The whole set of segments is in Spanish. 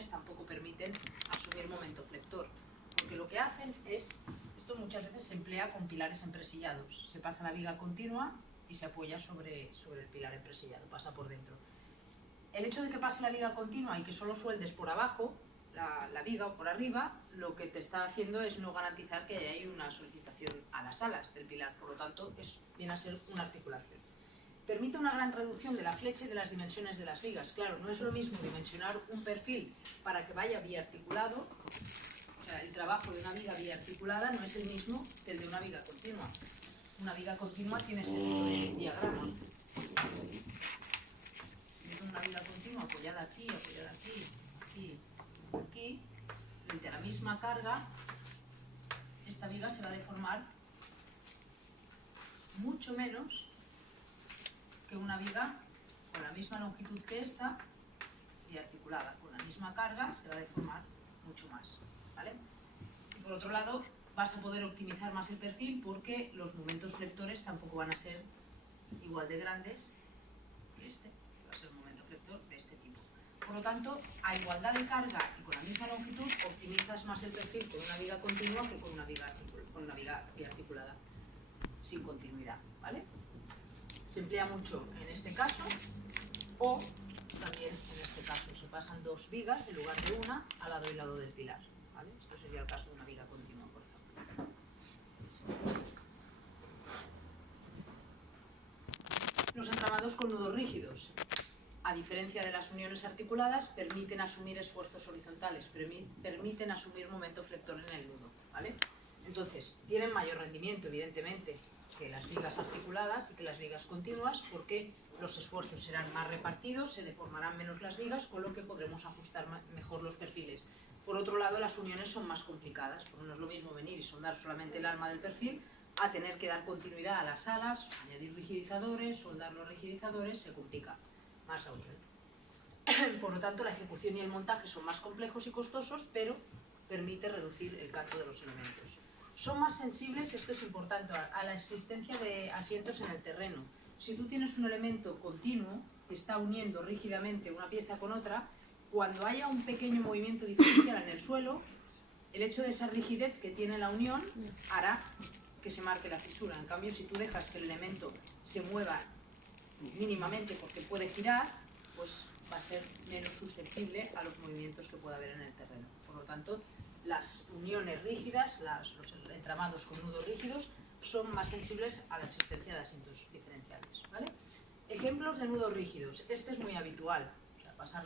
uniones tampoco permiten asumir momento flector, porque lo que hacen es, esto muchas veces se emplea con pilares empresillados, se pasa la viga continua y se apoya sobre el pilar empresillado, pasa por dentro. El hecho de que pase la viga continua y que solo sueldes por abajo la viga o por arriba, lo que te está haciendo es no garantizar que hay una solicitación a las alas del pilar, por lo tanto viene a ser una articulación. Permite una gran reducción de la flecha y de las dimensiones de las vigas. Claro, no es lo mismo dimensionar un perfil para que vaya biarticulado, o sea, el trabajo de una viga biarticulada no es el mismo que el de una viga continua. Una viga continua tiene este tipo de diagrama. Una viga continua apoyada aquí, aquí, aquí, frente a la misma carga, esta viga se va a deformar mucho menos que una viga con la misma longitud que esta y articulada. Con la misma carga se va a deformar mucho más, ¿vale? Y por otro lado, vas a poder optimizar más el perfil porque los momentos flectores tampoco van a ser igual de grandes que este, que va a ser un momento flector de este tipo. Por lo tanto, a igualdad de carga y con la misma longitud, optimizas más el perfil con una viga continua que con una viga biarticulada, sin continuidad, ¿vale? Se emplea mucho en este caso, o también en este caso. Se pasan dos vigas en lugar de una al lado y lado del pilar, ¿vale? Esto sería el caso de una viga continua, por ejemplo. Los entramados con nudos rígidos, a diferencia de las uniones articuladas, permiten asumir esfuerzos horizontales, permiten asumir momento flector en el nudo, ¿vale? Entonces, tienen mayor rendimiento, evidentemente, que las vigas articuladas y que las vigas continuas, porque los esfuerzos serán más repartidos, se deformarán menos las vigas, con lo que podremos ajustar mejor los perfiles. Por otro lado, las uniones son más complicadas, porque no es lo mismo venir y soldar solamente el alma del perfil, a tener que dar continuidad a las alas, añadir rigidizadores, soldar los rigidizadores, se complica más aún. Por lo tanto, la ejecución y el montaje son más complejos y costosos, pero permite reducir el canto de los elementos. Son más sensibles, esto es importante, a la existencia de asientos en el terreno. Si tú tienes un elemento continuo que está uniendo rígidamente una pieza con otra, cuando haya un pequeño movimiento diferencial en el suelo, el hecho de esa rigidez que tiene la unión hará que se marque la fisura. En cambio, si tú dejas que el elemento se mueva mínimamente porque puede girar, pues va a ser menos susceptible a los movimientos que pueda haber en el terreno. Por lo tanto, las uniones rígidas, los entramados con nudos rígidos, son más sensibles a la existencia de asientos diferenciales, ¿vale? Ejemplos de nudos rígidos. Este es muy habitual. O sea, pasar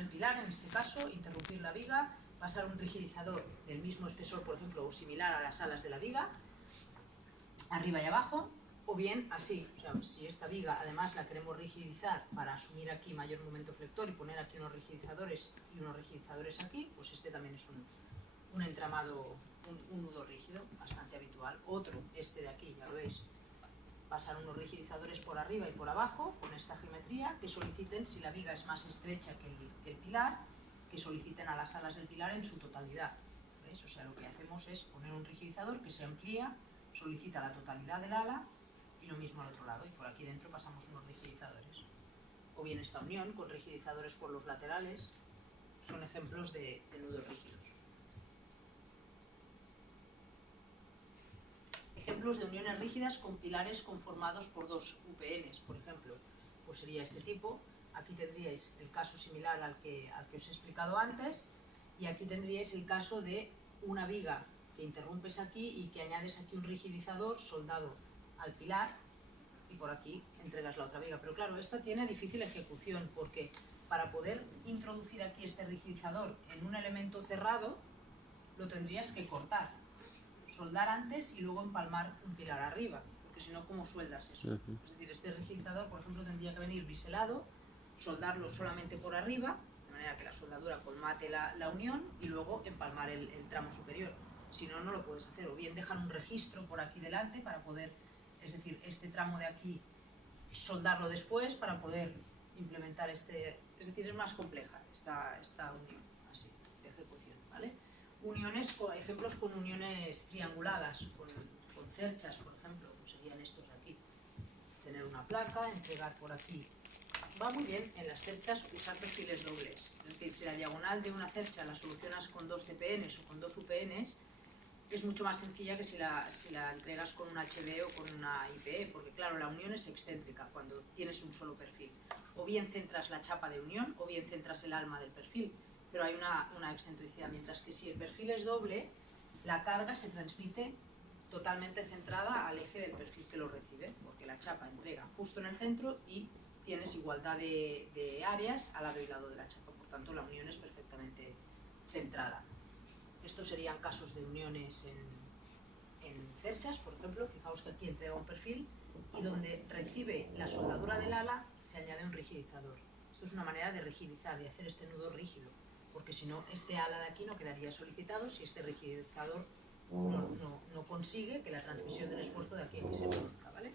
el pilar en este caso, interrumpir la viga, pasar un rigidizador del mismo espesor, por ejemplo, o similar a las alas de la viga, arriba y abajo, o bien así. O sea, si esta viga además la queremos rigidizar para asumir aquí mayor momento flector y poner aquí unos rigidizadores y unos rigidizadores aquí, pues este también es un entramado, un nudo rígido bastante habitual. Otro, este de aquí, ya lo veis, pasar unos rigidizadores por arriba y por abajo con esta geometría que soliciten, si la viga es más estrecha que el pilar, que soliciten a las alas del pilar en su totalidad. ¿Veis? O sea, lo que hacemos es poner un rigidizador que se amplía, solicita la totalidad del ala y lo mismo al otro lado. Y por aquí dentro pasamos unos rigidizadores. O bien esta unión con rigidizadores por los laterales son ejemplos de nudos rígidos. Ejemplos de uniones rígidas con pilares conformados por dos UPNs, por ejemplo, pues sería este tipo. Aquí tendríais el caso similar al que os he explicado antes, y aquí tendríais el caso de una viga que interrumpes aquí y que añades aquí un rigidizador soldado al pilar y por aquí entregas la otra viga. Pero claro, esta tiene difícil ejecución porque para poder introducir aquí este rigidizador en un elemento cerrado lo tendrías que cortar, soldar antes y luego empalmar un pilar arriba, porque si no, ¿cómo sueldas eso? Es decir, este rigidizador, por ejemplo, tendría que venir biselado, soldarlo solamente por arriba, de manera que la soldadura colmate la unión y luego empalmar el tramo superior. Si no, no lo puedes hacer. O bien dejar un registro por aquí delante para poder, es decir, este tramo de aquí, soldarlo después para poder implementar este. Es decir, es más compleja esta unión así de ejecución, ¿vale? Uniones, ejemplos con uniones trianguladas, con cerchas, por ejemplo, pues serían estos de aquí. Tener una placa, entregar por aquí. Va muy bien en las cerchas usar perfiles dobles, es decir, si la diagonal de una cercha la solucionas con 2 CPNs o con 2 UPNs, es mucho más sencilla que si la entregas con un HB o con una IPE, porque claro, la unión es excéntrica cuando tienes un solo perfil. O bien centras la chapa de unión o bien centras el alma del perfil, pero hay una excentricidad, mientras que si el perfil es doble, la carga se transmite totalmente centrada al eje del perfil que lo recibe, porque la chapa entrega justo en el centro y tienes igualdad de áreas al lado y lado de la chapa, por tanto la unión es perfectamente centrada. Estos serían casos de uniones en cerchas, por ejemplo. Fijaos que aquí entrega un perfil y donde recibe la soldadura del ala se añade un rigidizador. Esto es una manera de rigidizar, de hacer este nudo rígido, porque si no, este ala de aquí no quedaría solicitado si este rigidizador no consigue que la transmisión del esfuerzo de aquí a aquí se produzca, ¿vale?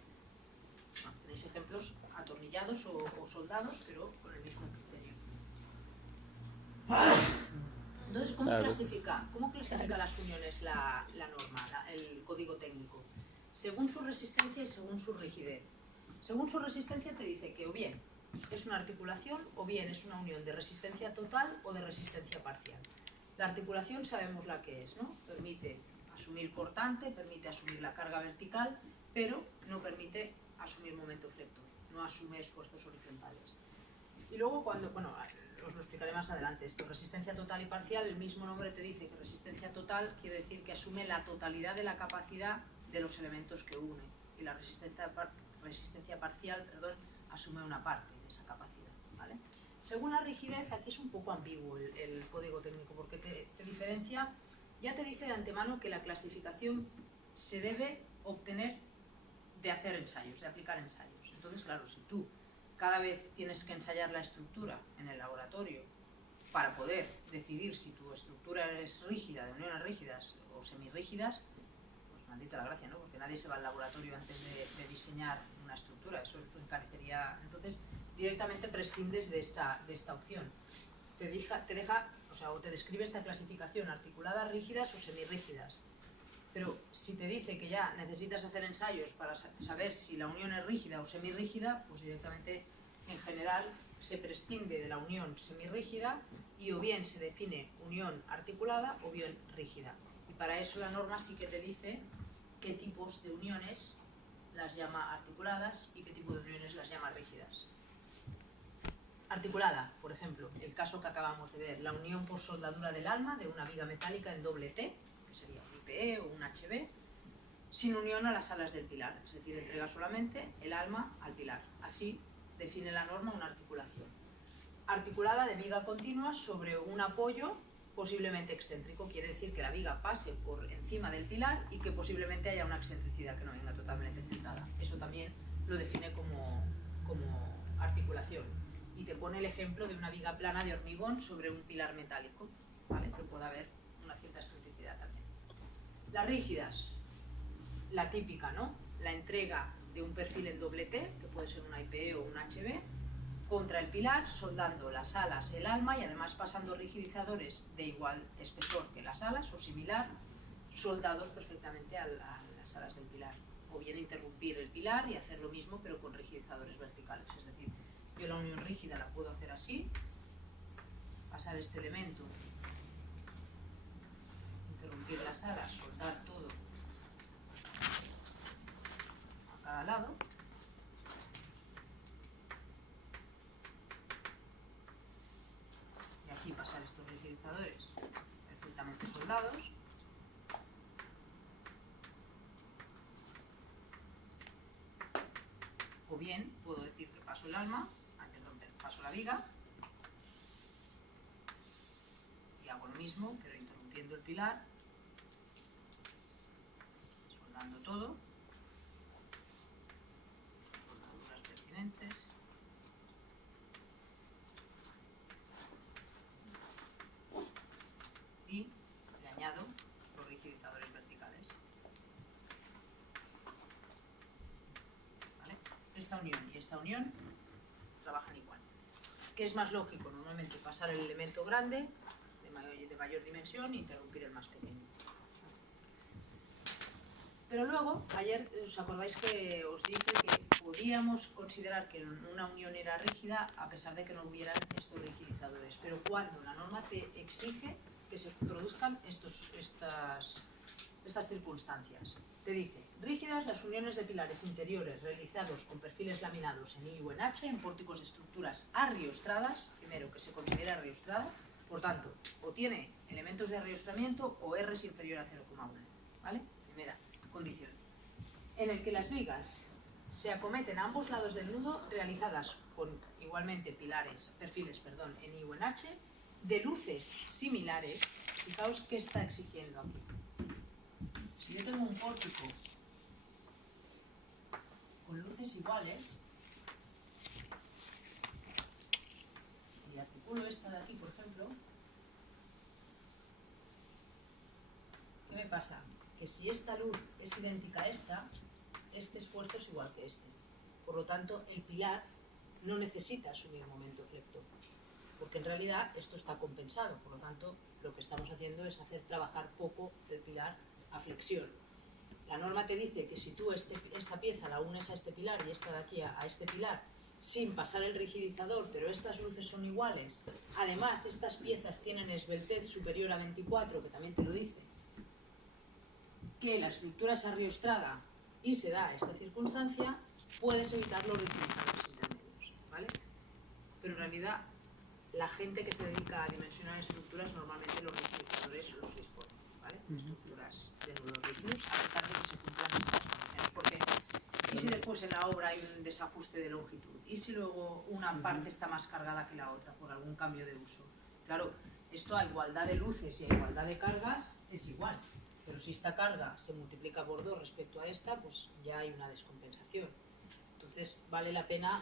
Bueno, tenéis ejemplos atornillados o soldados, pero con el mismo criterio. Entonces, ¿cómo clasifica las uniones la norma, el código técnico? Según su resistencia y según su rigidez. Según su resistencia te dice que o bien es una articulación o bien es una unión de resistencia total o de resistencia parcial. La articulación sabemos la que es, ¿no? Permite asumir cortante, permite asumir la carga vertical, pero no permite asumir momento flector, no asume esfuerzos horizontales. Y luego cuando, bueno, os lo explicaré más adelante, esto, resistencia total y parcial, el mismo nombre te dice que resistencia total quiere decir que asume la totalidad de la capacidad de los elementos que une, y la resistencia parcial, asume una parte de esa capacidad, ¿vale? Según la rigidez, aquí es un poco ambiguo el código técnico, porque te diferencia, ya te dice de antemano que la clasificación se debe obtener de hacer ensayos, de aplicar ensayos. Entonces, claro, si tú cada vez tienes que ensayar la estructura en el laboratorio para poder decidir si tu estructura es rígida, de uniones rígidas o semirrígidas, pues maldita la gracia, ¿no? Porque nadie se va al laboratorio antes de diseñar una estructura, eso encarecería. Entonces, directamente prescindes de esta opción. Te deja, o sea, o te describe esta clasificación, articuladas, rígidas o semirrígidas. Pero si te dice que ya necesitas hacer ensayos para saber si la unión es rígida o semirrígida, pues directamente, en general, se prescinde de la unión semirrígida y o bien se define unión articulada o bien rígida. Y para eso la norma sí que te dice qué tipos de uniones las llama articuladas y qué tipo de uniones las llama rígidas. Articulada, por ejemplo, el caso que acabamos de ver, la unión por soldadura del alma de una viga metálica en doble T, que sería un IPE o un HB, sin unión a las alas del pilar, es decir, entrega solamente el alma al pilar. Así define la norma una articulación. Articulada de viga continua sobre un apoyo posiblemente excéntrico, quiere decir que la viga pase por encima del pilar y que posiblemente haya una excentricidad que no venga totalmente centrada. Eso también lo define como articulación. Y te pone el ejemplo de una viga plana de hormigón sobre un pilar metálico, ¿vale? Que pueda haber una cierta excentricidad también. Las rígidas, la típica, ¿no? La entrega de un perfil en doble T, que puede ser una IPE o un HB, contra el pilar, soldando las alas, el alma y además pasando rigidizadores de igual espesor que las alas o similar, soldados perfectamente a las alas del pilar. O bien interrumpir el pilar y hacer lo mismo pero con rigidizadores verticales, es decir, yo la unión rígida la puedo hacer así, pasar este elemento, interrumpir las alas, soldar todo a cada lado, y aquí pasar estos rigidizadores perfectamente soldados. O bien puedo decir que paso el alma, paso la viga y hago lo mismo, pero interrumpiendo el pilar, soldando todo, soldaduras pertinentes, y le añado los rigidizadores verticales. ¿Vale? Esta unión y esta unión trabajan igual. ¿Qué es más lógico? Normalmente pasar el elemento grande, de mayor dimensión, e interrumpir el más pequeño. Pero luego, ayer, ¿os acordáis que os dije que podíamos considerar que una unión era rígida a pesar de que no hubieran estos rigidizadores. Pero cuando la norma te exige que se produzcan estas circunstancias. Te dice, rígidas las uniones de pilares interiores realizados con perfiles laminados en I o en H en pórticos de estructuras arriostradas, primero que se considera arriostrada, por tanto, o tiene elementos de arriostramiento o R es inferior a 0,1, ¿vale? Primera condición. En el que las vigas se acometen a ambos lados del nudo realizadas con igualmente perfiles en I o en H, de luces similares. Fijaos qué está exigiendo aquí. Si yo tengo un pórtico con luces iguales y articulo esta de aquí, por ejemplo, ¿qué me pasa? Que si esta luz es idéntica a esta, este esfuerzo es igual que este. Por lo tanto, el pilar no necesita asumir momento flector, porque en realidad esto está compensado. Por lo tanto, lo que estamos haciendo es hacer trabajar poco el pilar a flexión. La norma te dice que si tú esta pieza la unes a este pilar y esta de aquí a este pilar sin pasar el rigidizador, pero estas luces son iguales, además estas piezas tienen esbeltez superior a 24, que también te lo dice, que la estructura es arriostrada y se da esta circunstancia, puedes evitar los rigidizadores intermedios, ¿vale? Pero en realidad la gente que se dedica a dimensionar estructuras normalmente los rigidizadores los dispone, ¿vale? Estructuras de nudos rígidos, a pesar de que se cumplan estas condiciones. Porque, ¿y si después en la obra hay un desajuste de longitud? ¿Y si luego una parte está más cargada que la otra por algún cambio de uso? Claro, esto a igualdad de luces y a igualdad de cargas es igual. Pero si esta carga se multiplica por 2 respecto a esta, pues ya hay una descompensación. Entonces vale la pena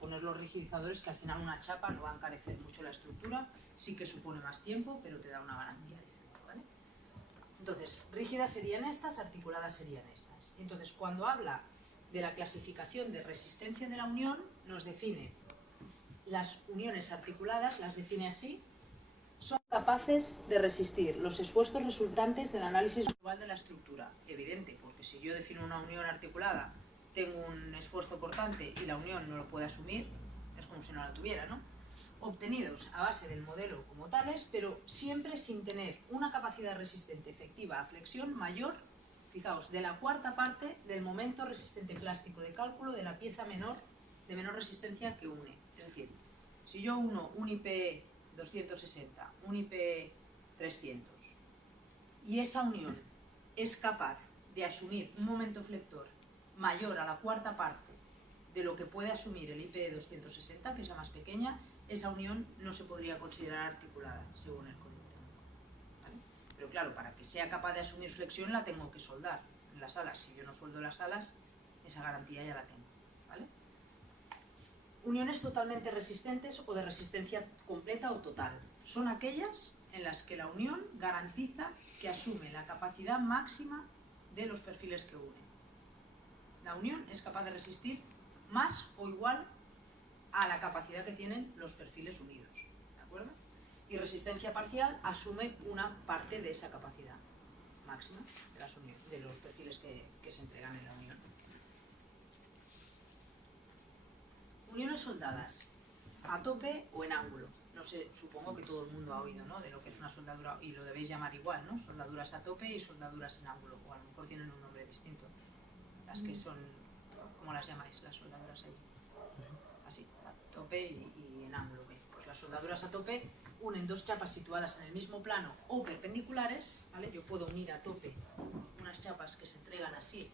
poner los rigidizadores, que al final una chapa no va a encarecer mucho la estructura, sí que supone más tiempo, pero te da una garantía de tiempo, ¿vale? Entonces, rígidas serían estas, articuladas serían estas. Entonces, cuando habla de la clasificación de resistencia de la unión, nos define las uniones articuladas, las define así: son capaces de resistir los esfuerzos resultantes del análisis global de la estructura. Evidente, porque si yo defino una unión articulada, tengo un esfuerzo cortante y la unión no lo puede asumir, es como si no la tuviera, ¿no? Obtenidos a base del modelo como tales, pero siempre sin tener una capacidad resistente efectiva a flexión mayor, fijaos, de la cuarta parte del momento resistente plástico de cálculo de la pieza de menor resistencia que une. Es decir, si yo uno un IP 260, un IP 300, y esa unión es capaz de asumir un momento flector mayor a la cuarta parte de lo que puede asumir el IP 260, que es la más pequeña, esa unión no se podría considerar articulada, según el código técnico, ¿vale? Pero claro, para que sea capaz de asumir flexión la tengo que soldar en las alas. Si yo no sueldo las alas, esa garantía ya la tengo, ¿vale? Uniones totalmente resistentes o de resistencia completa o total son aquellas en las que la unión garantiza que asume la capacidad máxima de los perfiles que unen. La unión es capaz de resistir más o igual a la capacidad que tienen los perfiles unidos, ¿de acuerdo? Y resistencia parcial asume una parte de esa capacidad máxima de los perfiles que se entregan en la unión. Uniones soldadas a tope o en ángulo. No sé, supongo que todo el mundo ha oído, ¿no?, de lo que es una soldadura, y lo debéis llamar igual, ¿no? Soldaduras a tope y soldaduras en ángulo, o a lo mejor tienen un nombre distinto. Las que son, ¿cómo las llamáis, las soldaduras ahí? Así, a tope y en ángulo. Pues las soldaduras a tope unen dos chapas situadas en el mismo plano o perpendiculares, ¿vale? Yo puedo unir a tope unas chapas que se entregan así.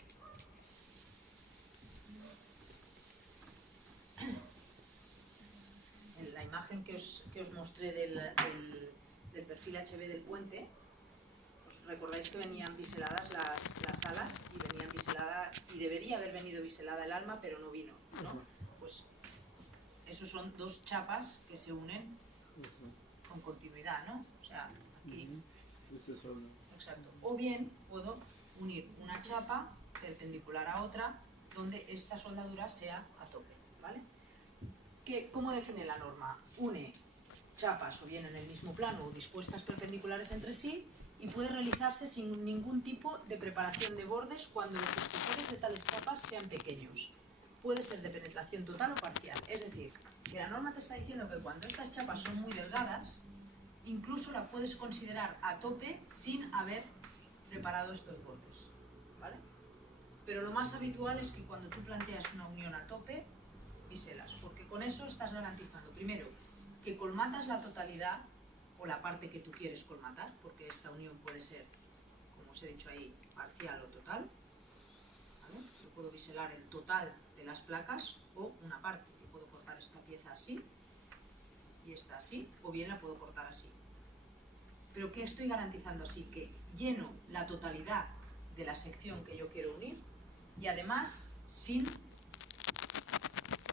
En la imagen que os mostré del perfil HB del puente, os recordáis que venían biseladas las alas y venían biselada, y debería haber venido biselada el alma, pero no vino, ¿no? Pues esos son dos chapas que se unen con continuidad, ¿no? O sea, aquí. Exacto. O bien puedo unir una chapa perpendicular a otra donde esta soldadura sea a tope, ¿vale? ¿Cómo define la norma? Une chapas o bien en el mismo plano o dispuestas perpendiculares entre sí, y puede realizarse sin ningún tipo de preparación de bordes cuando los espesores de tales chapas sean pequeños. puede ser de penetración total o parcial. Es decir, que la norma te está diciendo que cuando estas chapas son muy delgadas, incluso la puedes considerar a tope sin haber preparado estos bordes, ¿vale? Pero lo más habitual es que cuando tú planteas una unión a tope, biselas, porque con eso estás garantizando, primero, que colmatas la totalidad o la parte que tú quieres colmatar, porque esta unión puede ser, como os he dicho ahí, parcial o total, ¿vale? Yo puedo biselar el total de las placas o una parte. Yo puedo cortar esta pieza así y esta así, o bien la puedo cortar así. ¿Pero qué estoy garantizando así? Que lleno la totalidad de la sección que yo quiero unir y además sin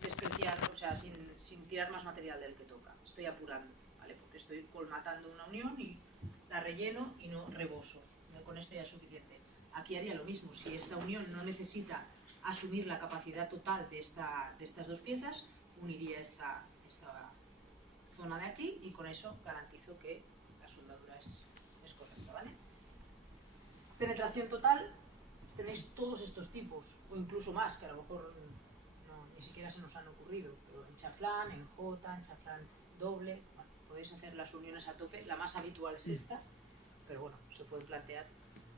despreciar, o sea, sin tirar más material del que toca. Estoy apurando, ¿vale? Porque estoy colmatando una unión y la relleno y no reboso. Con esto ya es suficiente. Aquí haría lo mismo. Si esta unión no necesita asumir la capacidad total de estas dos piezas, uniría esta zona de aquí y con eso garantizo que la soldadura es correcta, ¿vale? Penetración total, tenéis todos estos tipos, o incluso más, que a lo mejor ni siquiera se nos han ocurrido, pero en chaflán, en jota, en chaflán doble, bueno, podéis hacer las uniones a tope. La más habitual es esta, pero bueno, se puede plantear.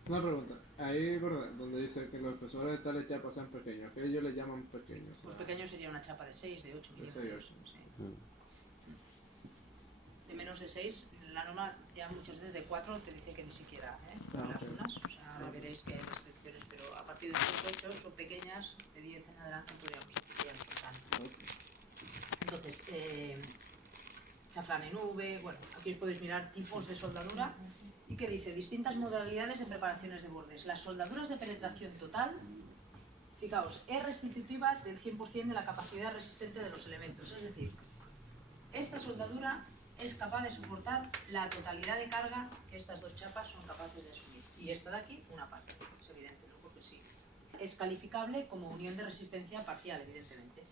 Una pregunta, ahí ¿verdad? Donde dice que los espesores de tales chapas sean pequeños, que ellos le llaman pequeños. Pues pequeño sería una chapa de 6, de 8 milímetros. Sí. De menos de 6, la norma ya muchas veces de 4 te dice que ni siquiera, las unas, o sea, ahora veréis que hay restricciones, pero a partir de estos 8 son pequeñas, de 10 en adelante podríamos decir que ya no son tanto. Entonces, chaflán en V, bueno, aquí os podéis mirar tipos de soldadura y que dice distintas modalidades de preparaciones de bordes. Las soldaduras de penetración total, fijaos, es restitutiva del 100% de la capacidad resistente de los elementos, es decir, esta soldadura es capaz de soportar la totalidad de carga que estas dos chapas son capaces de asumir. Y esta de aquí, una parte, es evidente, ¿no? Porque sí. Es calificable como unión de resistencia parcial, evidentemente.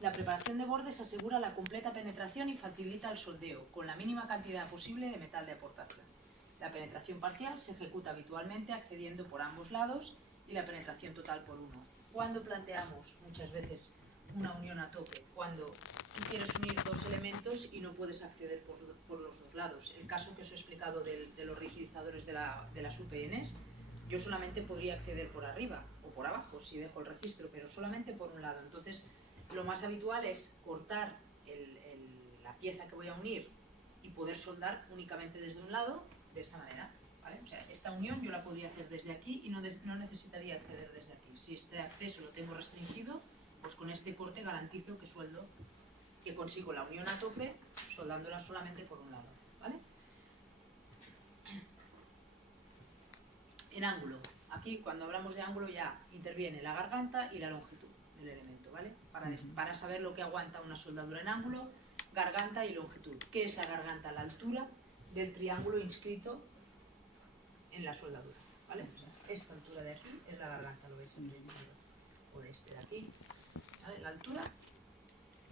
La preparación de bordes asegura la completa penetración y facilita el soldeo, con la mínima cantidad posible de metal de aportación. La penetración parcial se ejecuta habitualmente accediendo por ambos lados y la penetración total por uno. Cuando planteamos muchas veces una unión a tope, cuando tú quieres unir dos elementos y no puedes acceder por los dos lados. El caso que os he explicado de los rigidizadores de las UPNs, yo solamente podría acceder por arriba o por abajo si dejo el registro, pero solamente por un lado. Entonces, lo más habitual es cortar la pieza que voy a unir y poder soldar únicamente desde un lado, de esta manera, ¿vale? O sea, esta unión yo la podría hacer desde aquí y no necesitaría acceder desde aquí. Si este acceso lo tengo restringido, pues con este corte garantizo que consigo la unión a tope soldándola solamente por un lado, ¿vale? En ángulo, aquí cuando hablamos de ángulo ya interviene la garganta y la longitud del elemento, ¿vale? Para saber lo que aguanta una soldadura en ángulo, garganta y longitud. ¿Qué es la garganta? La altura del triángulo inscrito en la soldadura, ¿vale? O sea, esta altura de aquí es la garganta, lo veis en el vídeo, o de este de aquí, ¿vale? La altura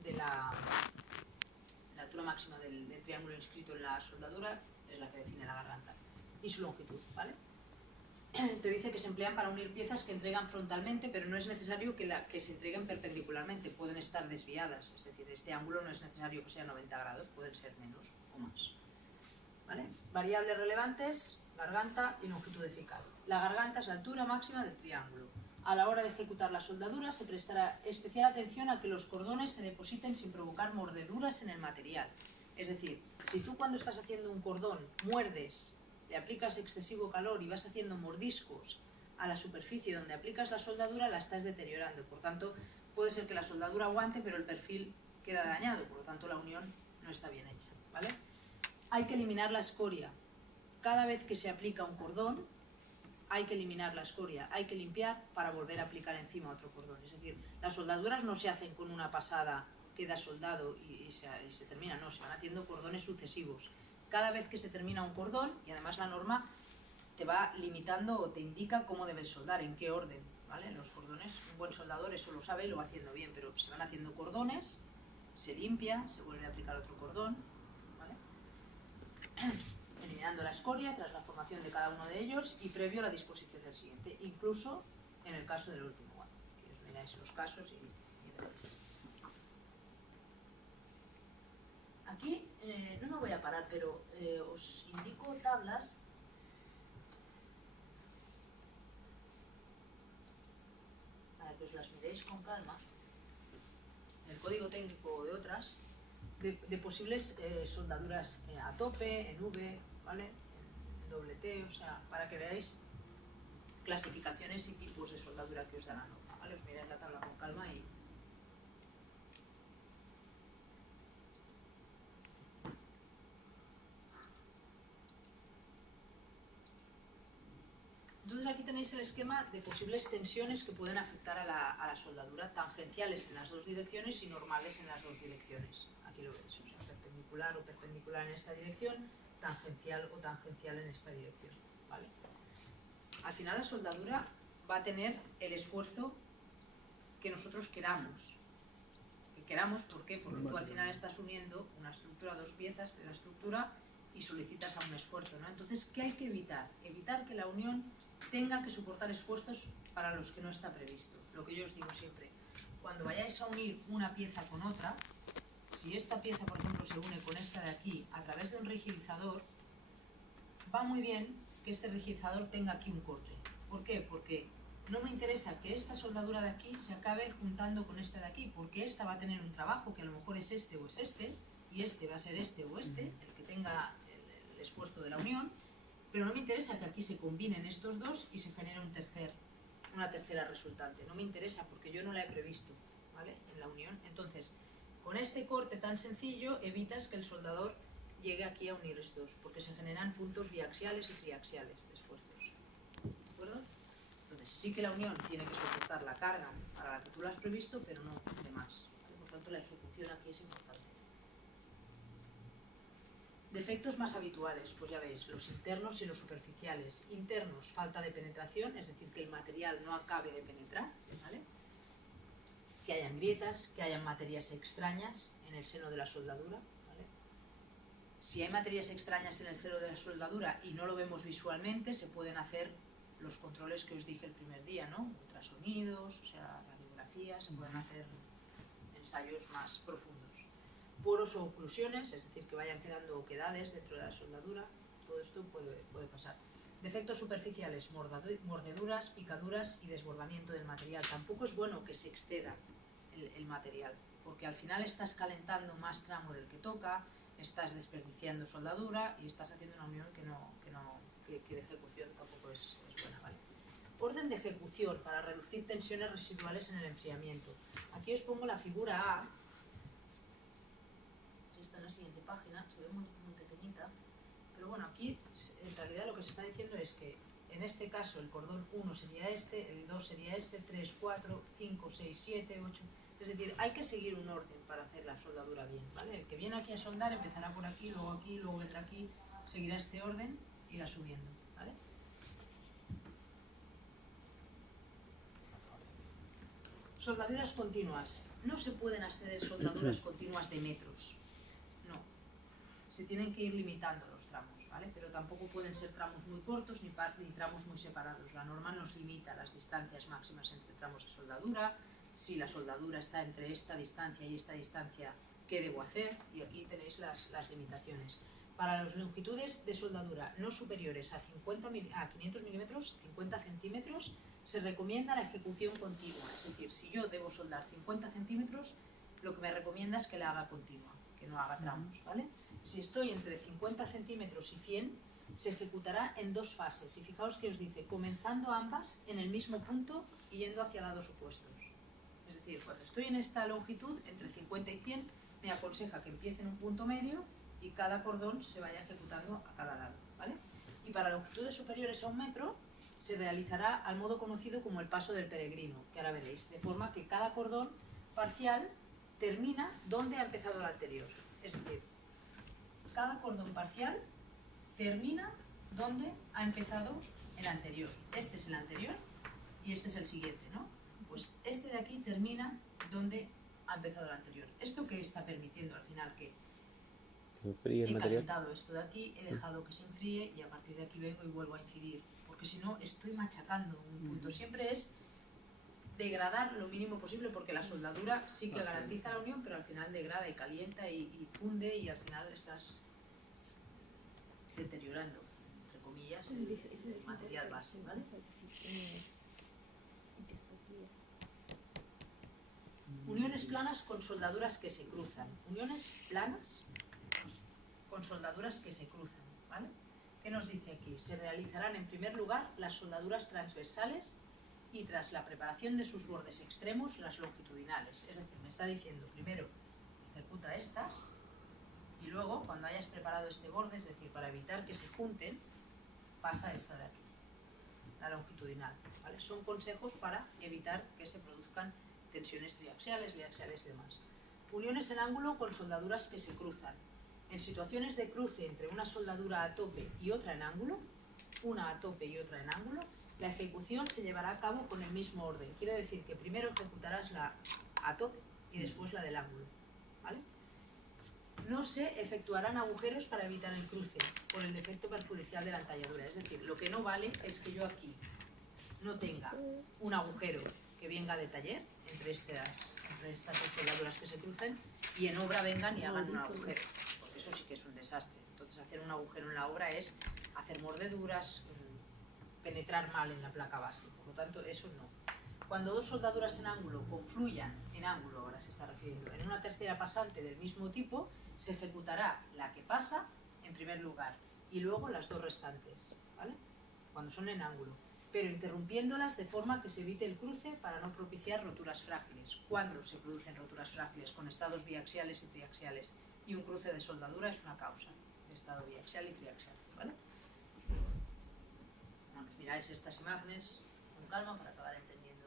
de la altura máxima del triángulo inscrito en la soldadura es la que define la garganta, y su longitud, ¿vale? Te dice que se emplean para unir piezas que entregan frontalmente, pero no es necesario que se entreguen perpendicularmente, pueden estar desviadas, es decir, este ángulo no es necesario que sea 90 grados, pueden ser menos o más, ¿vale? Variables relevantes, garganta y longitud eficaz. La garganta es la altura máxima del triángulo. A la hora de ejecutar la soldadura se prestará especial atención a que los cordones se depositen sin provocar mordeduras en el material. Es decir, si tú cuando estás haciendo un cordón muerdes, le aplicas excesivo calor y vas haciendo mordiscos a la superficie donde aplicas la soldadura, la estás deteriorando. Por tanto, puede ser que la soldadura aguante, pero el perfil queda dañado, por lo tanto la unión no está bien hecha, ¿vale? Hay que eliminar la escoria. Cada vez que se aplica un cordón, hay que eliminar la escoria, hay que limpiar para volver a aplicar encima otro cordón. Es decir, las soldaduras no se hacen con una pasada, queda soldado y se termina, no, se van haciendo cordones sucesivos. Cada vez que se termina un cordón, y además la norma te va limitando o te indica cómo debes soldar, en qué orden, ¿vale? Los cordones, un buen soldador eso lo sabe y lo va haciendo bien, pero se van haciendo cordones, se limpia, se vuelve a aplicar otro cordón, ¿vale? Eliminando la escoria tras la formación de cada uno de ellos y previo a la disposición del siguiente, incluso en el caso del último. Bueno, que os miráis los casos y Entonces, aquí no me voy a parar, pero os indico tablas para que os las miréis con calma. El código técnico de otras, de posibles soldaduras a tope, en V, ¿vale? En doble T, o sea, para que veáis clasificaciones y tipos de soldadura que os darán, ¿vale? Os miráis la tabla con calma y... Entonces aquí tenéis el esquema de posibles tensiones que pueden afectar a la soldadura, tangenciales en las dos direcciones y normales en las dos direcciones. Aquí lo veis, o sea, perpendicular o perpendicular en esta dirección, tangencial o tangencial en esta dirección, ¿vale? Al final la soldadura va a tener el esfuerzo que nosotros queramos. Que queramos, ¿por qué? Porque tú al final estás uniendo una estructura, dos piezas de la estructura y solicitas a un esfuerzo, ¿no? Entonces, ¿qué hay que evitar? Evitar que la unión tenga que soportar esfuerzos para los que no está previsto. Lo que yo os digo siempre, cuando vayáis a unir una pieza con otra, si esta pieza, por ejemplo, se une con esta de aquí a través de un rigidizador, va muy bien que este rigidizador tenga aquí un corte. ¿Por qué? Porque no me interesa que esta soldadura de aquí se acabe juntando con esta de aquí, porque esta va a tener un trabajo que a lo mejor es este o es este, y este va a ser este o este, el que tenga el esfuerzo de la unión, pero no me interesa que aquí se combinen estos dos y se genere una tercera resultante. No me interesa porque yo no la he previsto, ¿vale? En la unión. Entonces, con este corte tan sencillo evitas que el soldador llegue aquí a unir estos, porque se generan puntos biaxiales y triaxiales de esfuerzos. ¿De acuerdo? Entonces, sí que la unión tiene que soportar la carga para la que tú la has previsto, pero no de más, ¿vale? Por tanto, la ejecución aquí es importante. Defectos más habituales, pues ya veis, los internos y los superficiales. Internos, falta de penetración, es decir, que el material no acabe de penetrar, ¿vale? Que hayan grietas, que hayan materias extrañas en el seno de la soldadura, ¿vale? Si hay materias extrañas en el seno de la soldadura y no lo vemos visualmente, se pueden hacer los controles que os dije el primer día, ¿no? Ultrasonidos, o sea, radiografías, se pueden hacer ensayos más profundos. Poros o oclusiones, es decir, que vayan quedando oquedades dentro de la soldadura, todo esto puede pasar. Defectos superficiales, mordeduras, picaduras y desbordamiento del material. Tampoco es bueno que se exceda el material, porque al final estás calentando más tramo del que toca, estás desperdiciando soldadura y estás haciendo una unión que de ejecución tampoco es buena, ¿vale? Orden de ejecución para reducir tensiones residuales en el enfriamiento. Aquí os pongo la figura A. Está en la siguiente página, se ve muy pequeñita, pero bueno, aquí en realidad lo que se está diciendo es que en este caso el cordón 1 sería este, el 2 sería este, 3, 4, 5, 6, 7, 8, es decir, hay que seguir un orden para hacer la soldadura bien, ¿vale? El que viene aquí a soldar empezará por aquí, luego vendrá aquí, seguirá este orden, irá subiendo, ¿vale? Soldaduras continuas. No se pueden acceder soldaduras continuas de metros. No. Se tienen que ir limitando los tramos, ¿vale? Pero tampoco pueden ser tramos muy cortos ni tramos muy separados. La norma nos limita las distancias máximas entre tramos de soldadura. Si la soldadura está entre esta distancia y esta distancia, ¿qué debo hacer? Y aquí tenéis las limitaciones. Para las longitudes de soldadura no superiores a 500 milímetros, 50 centímetros, se recomienda la ejecución continua. Es decir, si yo debo soldar 50 centímetros, lo que me recomienda es que la haga continua, que no haga tramos, ¿vale? Si estoy entre 50 centímetros y 100, se ejecutará en dos fases. Y fijaos que os dice, comenzando ambas en el mismo punto y yendo hacia lados opuestos. Es decir, cuando estoy en esta longitud, entre 50 y 100, me aconseja que empiece en un punto medio y cada cordón se vaya ejecutando a cada lado, ¿vale? Y para longitudes superiores a 1 metro, se realizará al modo conocido como el paso del peregrino, que ahora veréis, de forma que cada cordón parcial termina donde ha empezado el anterior. Es decir, cada cordón parcial termina donde ha empezado el anterior. Este es el anterior y este es el siguiente, ¿no? Pues este de aquí termina donde ha empezado el anterior. ¿Esto qué está permitiendo al final? Que he calentado esto de aquí, he dejado que se enfríe y a partir de aquí vengo y vuelvo a incidir. Porque si no, estoy machacando un punto. Siempre es degradar lo mínimo posible, porque la soldadura sí que garantiza la unión, pero al final degrada y calienta y funde, y al final estás deteriorando, entre comillas, el material base, ¿vale? Uniones planas con soldaduras que se cruzan. Uniones planas con soldaduras que se cruzan, ¿vale? ¿Qué nos dice aquí? Se realizarán en primer lugar las soldaduras transversales y tras la preparación de sus bordes extremos, las longitudinales. Es decir, me está diciendo primero ejecuta estas y luego cuando hayas preparado este borde, es decir, para evitar que se junten, pasa esta de aquí, la longitudinal, ¿vale? Son consejos para evitar que se produzcan tensiones triaxiales, biaxiales y demás. Uniones en ángulo con soldaduras que se cruzan. En situaciones de cruce entre una soldadura a tope y otra en ángulo, una a tope y otra en ángulo, la ejecución se llevará a cabo con el mismo orden. Quiere decir que primero ejecutarás la a tope y después la del ángulo, ¿vale? No se efectuarán agujeros para evitar el cruce por el defecto perjudicial de la entalladura. Es decir, lo que no vale es que yo aquí no tenga un agujero que venga de taller entre estas dos soldaduras que se crucen y en obra vengan y hagan un agujero, porque eso sí que es un desastre. Entonces hacer un agujero en la obra es hacer mordeduras, penetrar mal en la placa base, por lo tanto eso no. Cuando dos soldaduras en ángulo confluyan, en ángulo ahora se está refiriendo, en una tercera pasante del mismo tipo, se ejecutará la que pasa en primer lugar y luego las dos restantes, ¿vale? Cuando son en ángulo, pero interrumpiéndolas de forma que se evite el cruce para no propiciar roturas frágiles. Cuando se producen roturas frágiles con estados biaxiales y triaxiales y un cruce de soldadura es una causa de estado biaxial y triaxial, ¿vale? Vamos, miráis estas imágenes con calma para acabar entendiendo.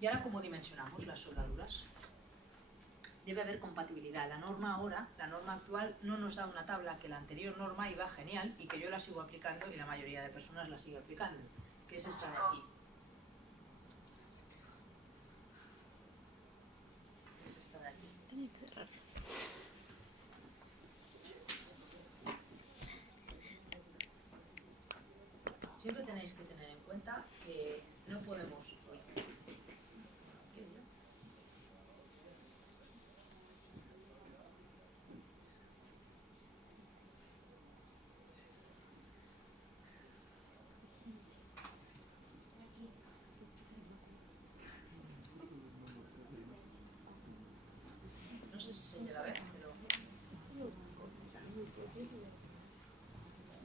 Y ahora, ¿cómo dimensionamos las soldaduras? Debe haber compatibilidad. La norma ahora, la norma actual, no nos da una tabla que la anterior norma iba genial y que yo la sigo aplicando y la mayoría de personas la sigue aplicando, que es esta de aquí. Es esta de aquí. Tenía que cerrar. Siempre tenéis que tener en cuenta que no podemos... No sé si se llega a ver, pero...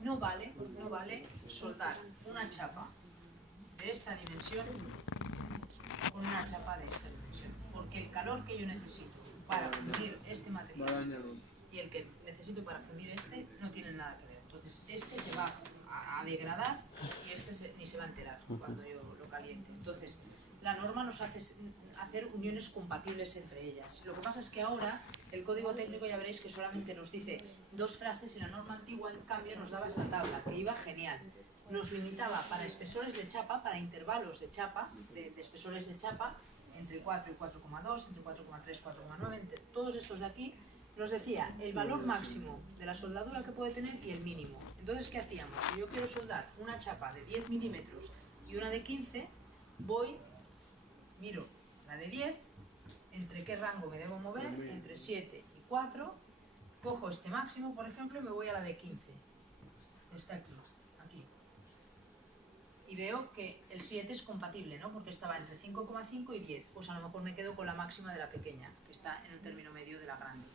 No vale soldar una chapa de esta dimensión con una chapa de esta dimensión, porque el calor que yo necesito para fundir este material y el que necesito para fundir este no tienen nada que ver. Entonces este se va a degradar y este ni se va a enterar cuando yo lo caliente. Entonces la norma nos hace hacer uniones compatibles entre ellas. Lo que pasa es que ahora el código técnico ya veréis que solamente nos dice dos frases y la norma antigua en cambio nos daba esta tabla que iba genial. Nos limitaba para espesores de chapa, para intervalos de chapa, de espesores de chapa, entre 4 y 4,2, entre 4,3 y 4,9, entre todos estos de aquí, nos decía el valor máximo de la soldadura que puede tener y el mínimo. Entonces, ¿qué hacíamos? Si yo quiero soldar una chapa de 10 milímetros y una de 15, miro la de 10, entre qué rango me debo mover, entre 7 y 4, cojo este máximo, por ejemplo, y me voy a la de 15. Está aquí. Y veo que el 7 es compatible, ¿no? Porque estaba entre 5,5 y 10. Pues a lo mejor me quedo con la máxima de la pequeña, que está en el término medio de la grande.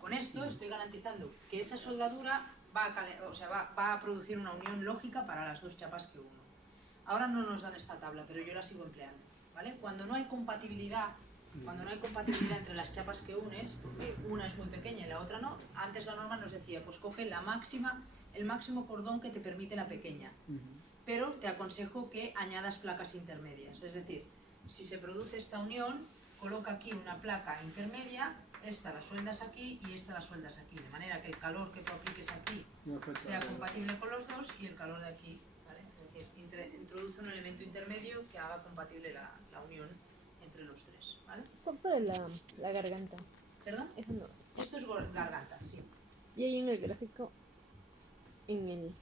Con esto estoy garantizando que esa soldadura va a producir una unión lógica para las dos chapas que uno. Ahora no nos dan esta tabla, pero yo la sigo empleando, ¿vale? Cuando no hay compatibilidad entre las chapas que unes, porque una es muy pequeña y la otra no, antes la norma nos decía, pues coge el máximo cordón que te permite la pequeña. Pero te aconsejo que añadas placas intermedias. Es decir, si se produce esta unión, coloca aquí una placa intermedia, esta la sueldas aquí y esta la sueldas aquí. De manera que el calor que tú apliques aquí sea compatible con los dos y el calor de aquí, ¿vale? Es decir, introduce un elemento intermedio que haga compatible la unión entre los tres, ¿vale? Compra la garganta. ¿Perdón? Eso no. Esto es garganta, sí. Y ahí en el gráfico, ¿aquí?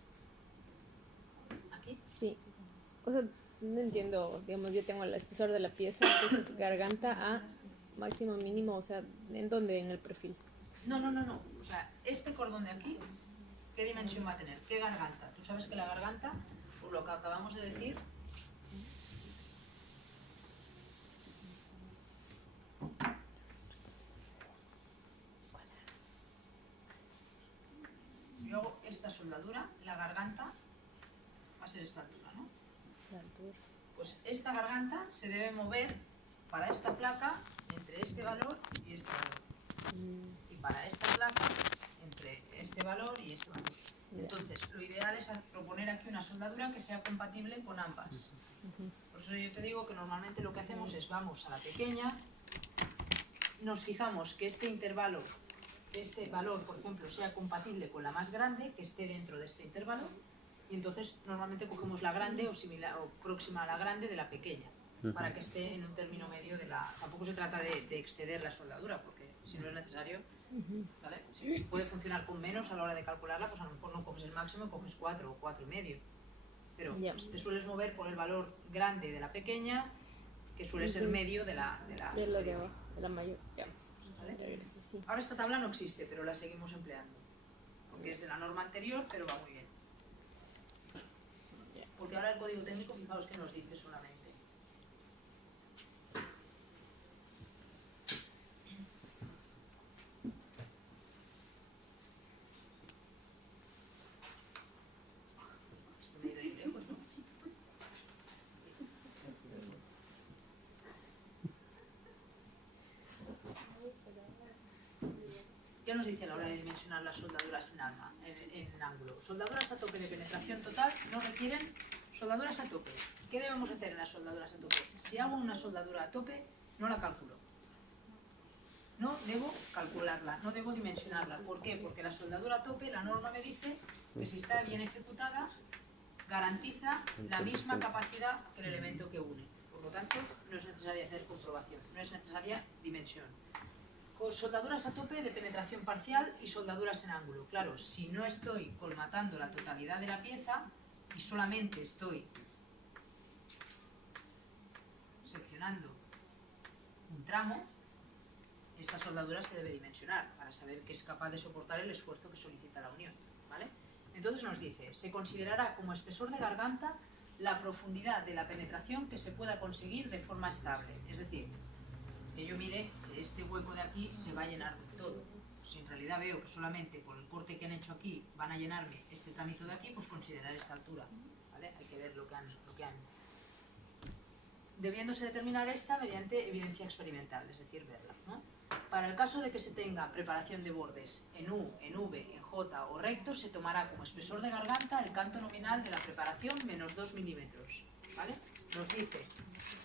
¿Aquí? Sí. O sea, No entiendo, digamos, yo tengo el espesor de la pieza, entonces garganta a máximo mínimo, o sea, ¿en dónde? En el perfil. No, no, no, no. O sea, este cordón de aquí, ¿qué dimensión va a tener? ¿Qué garganta? Tú sabes que la garganta, por lo que acabamos de decir, yo hago esta soldadura, la garganta va a ser esta altura, ¿no? La altura. Pues esta garganta se debe mover para esta placa entre este valor y este valor. Y para esta placa entre este valor y este valor. Ya. Entonces, lo ideal es proponer aquí una soldadura que sea compatible con ambas. Por eso yo te digo que normalmente lo que hacemos es vamos a la pequeña, nos fijamos que este intervalo, este valor, por ejemplo, sea compatible con la más grande, que esté dentro de este intervalo, y entonces normalmente cogemos la grande o similar o próxima a la grande de la pequeña, para que esté en un término medio de la... Tampoco se trata de exceder la soldadura, porque si no es necesario, ¿vale? Si puede funcionar con menos a la hora de calcularla, pues a lo mejor no coges el máximo, coges 4 o 4,5. Pero Ya. pues, te sueles mover por el valor grande de la pequeña, que suele ser medio de la De la de superior, abajo, de la mayor. Ya. ¿vale? Ya ves, sí. Ahora esta tabla no existe, pero la seguimos empleando. Aunque es de la norma anterior, pero va muy bien. Ya. Porque ahora el código técnico, fijaos que nos dice solamente. Esto me ha ido ahí lejos, ¿no? ¿Qué nos dice a la hora de dimensionar las soldaduras en ángulo? Soldaduras a tope de penetración total no requieren soldaduras a tope. ¿Qué debemos hacer en las soldaduras a tope? Si hago una soldadura a tope, no la calculo. No debo calcularla, no debo dimensionarla. ¿Por qué? Porque la soldadura a tope, la norma me dice que si está bien ejecutada, garantiza la misma capacidad que el elemento que une. Por lo tanto, no es necesaria hacer comprobación, no es necesaria dimensión. Con soldaduras a tope de penetración parcial y soldaduras en ángulo. Claro, si no estoy colmatando la totalidad de la pieza y solamente estoy seccionando un tramo, esta soldadura se debe dimensionar para saber que es capaz de soportar el esfuerzo que solicita la unión, ¿vale? Entonces nos dice, se considerará como espesor de garganta la profundidad de la penetración que se pueda conseguir de forma estable. Es decir, que yo mire que este hueco de aquí se va a llenar de todo. Si en realidad veo que solamente por el corte que han hecho aquí van a llenarme este tramito de aquí, pues considerar esta altura, ¿vale? Hay que ver lo que han debiéndose determinar esta mediante evidencia experimental, es decir, verla, ¿no? Para el caso de que se tenga preparación de bordes en U, en V, en J o recto, se tomará como espesor de garganta el canto nominal de la preparación menos 2 milímetros, ¿vale? Nos dice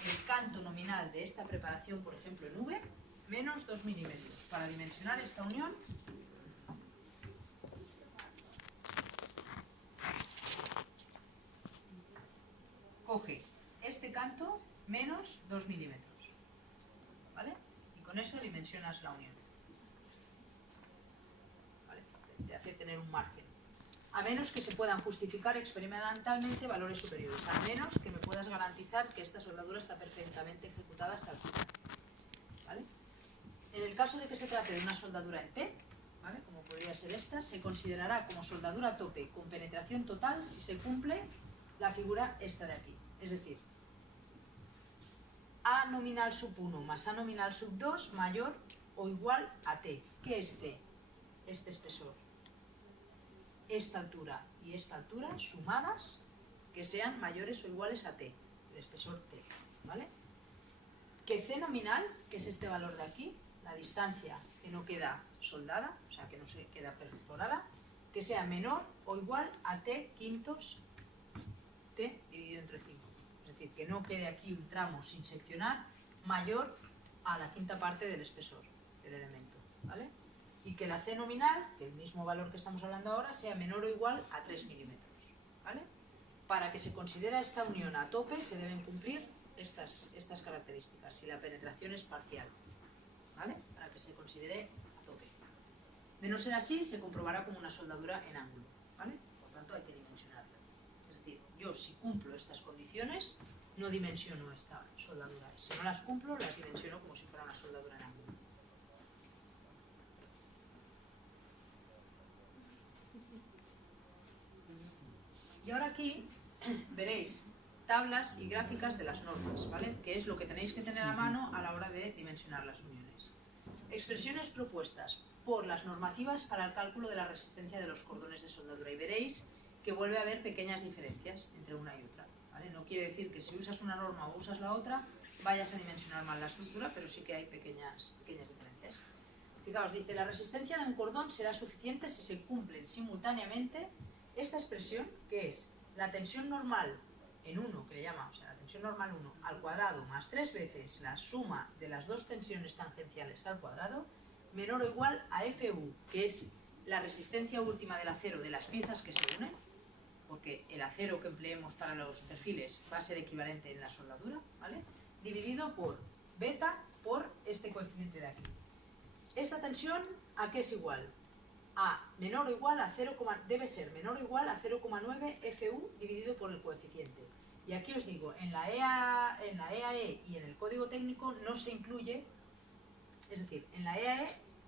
el canto nominal de esta preparación, por ejemplo, en V, menos 2 milímetros. Para dimensionar esta unión, coge este canto menos 2 milímetros, ¿vale? Y con eso dimensionas la unión, ¿vale? Te hace tener un margen. A menos que se puedan justificar experimentalmente valores superiores, a menos que me puedas garantizar que esta soldadura está perfectamente ejecutada hasta el final, ¿vale? En el caso de que se trate de una soldadura en T, ¿vale? Como podría ser esta, se considerará como soldadura a tope con penetración total si se cumple la figura esta de aquí, es decir, A nominal sub 1 más A nominal sub 2 mayor o igual a T. ¿Qué es T? Este espesor, esta altura y esta altura sumadas que sean mayores o iguales a T, el espesor T, ¿vale? Que C nominal, que es este valor de aquí, la distancia que no queda soldada, o sea que no se queda perforada, que sea menor o igual a T quintos T dividido entre 5. Es decir, que no quede aquí un tramo sin seccionar mayor a la quinta parte del espesor del elemento, ¿vale? Y que la C nominal, que el mismo valor que estamos hablando ahora, sea menor o igual a 3 milímetros, ¿vale? Para que se considere esta unión a tope se deben cumplir estas características, si la penetración es parcial, ¿vale? Para que se considere a tope. De no ser así, se comprobará como una soldadura en ángulo, ¿vale? Por tanto, hay que dimensionarla. Es decir, yo si cumplo estas condiciones, no dimensiono esta soldadura. Si no las cumplo, las dimensiono como si fuera una soldadura en ángulo. Y ahora aquí veréis tablas y gráficas de las normas, ¿vale? Que es lo que tenéis que tener a mano a la hora de dimensionar las uniones. Expresiones propuestas por las normativas para el cálculo de la resistencia de los cordones de soldadura. Y veréis que vuelve a haber pequeñas diferencias entre una y otra, ¿vale? No quiere decir que si usas una norma o usas la otra vayas a dimensionar mal la estructura, pero sí que hay pequeñas diferencias. Fijaos, dice, la resistencia de un cordón será suficiente si se cumplen simultáneamente esta expresión, que es la tensión normal en 1, que le llama, o sea, la tensión normal 1 al cuadrado más 3 veces la suma de las dos tensiones tangenciales al cuadrado, menor o igual a FU, que es la resistencia última del acero de las piezas que se unen, porque el acero que empleemos para los perfiles va a ser equivalente en la soldadura, ¿vale? Dividido por beta por este coeficiente de aquí. Esta tensión, ¿a qué es igual? A menor o igual a 0, debe ser menor o igual a 0,9 FU dividido por el coeficiente. Y aquí os digo, en la EAE y en el código técnico no se incluye, es decir, en la EAE